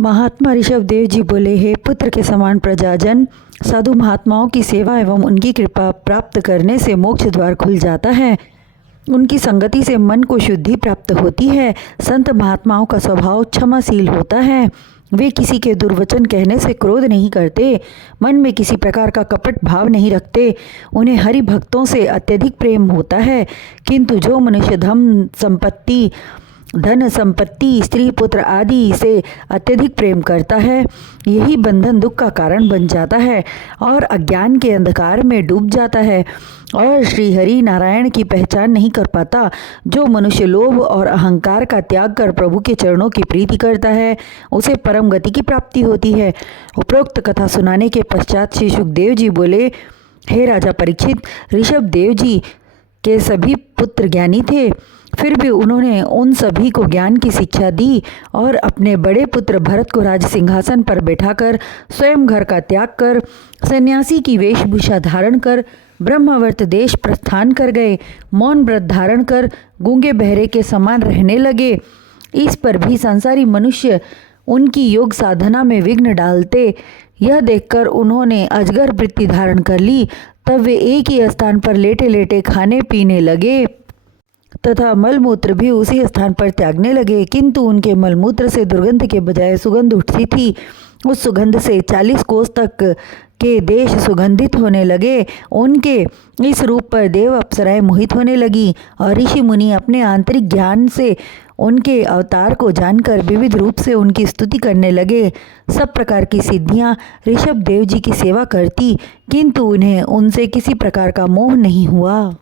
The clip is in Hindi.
महात्मा ऋषभ देव जी बोले, हे पुत्र के समान प्रजाजन, साधु महात्माओं की सेवा एवं उनकी कृपा प्राप्त करने से मोक्ष द्वार खुल जाता है। उनकी संगति से मन को शुद्धि प्राप्त होती है। संत महात्माओं का स्वभाव क्षमाशील होता है। वे किसी के दुर्वचन कहने से क्रोध नहीं करते, मन में किसी प्रकार का कपट भाव नहीं रखते। उन्हें हरि भक्तों से अत्यधिक प्रेम होता है। किंतु जो मनुष्य धन संपत्ति, स्त्री पुत्र आदि से अत्यधिक प्रेम करता है, यही बंधन दुख का कारण बन जाता है और अज्ञान के अंधकार में डूब जाता है और श्री हरि नारायण की पहचान नहीं कर पाता। जो मनुष्य लोभ और अहंकार का त्याग कर प्रभु के चरणों की प्रीति करता है, उसे परम गति की प्राप्ति होती है। उपरोक्त कथा सुनाने के पश्चात श्री सुखदेव जी बोले, हे राजा परीक्षित, ऋषभ देव जी के सभी पुत्र ज्ञानी थे, फिर भी उन्होंने उन सभी को ज्ञान की शिक्षा दी और अपने बड़े पुत्र भरत को राज सिंहासन पर बैठाकर स्वयं घर का त्याग कर सन्यासी की वेशभूषा धारण कर ब्रह्मावर्त देश प्रस्थान कर गए। मौन व्रत धारण कर गूंगे बहरे के समान रहने लगे। इस पर भी संसारी मनुष्य उनकी योग साधना में विघ्न डालते, यह देखकर उन्होंने अजगर वृत्ति धारण कर ली। तब वे एक ही स्थान पर लेटे लेटे खाने पीने लगे तथा मलमूत्र भी उसी स्थान पर त्यागने लगे। किंतु उनके मलमूत्र से दुर्गंध के बजाय सुगंध उठती थी। उस सुगंध से 40 कोस तक के देश सुगंधित होने लगे। उनके इस रूप पर देव अप्सराएं मोहित होने लगी और ऋषि मुनि अपने आंतरिक ज्ञान से उनके अवतार को जानकर विविध रूप से उनकी स्तुति करने लगे। सब प्रकार की सिद्धियां ऋषभ देव जी की सेवा करती, किंतु उन्हें उनसे किसी प्रकार का मोह नहीं हुआ।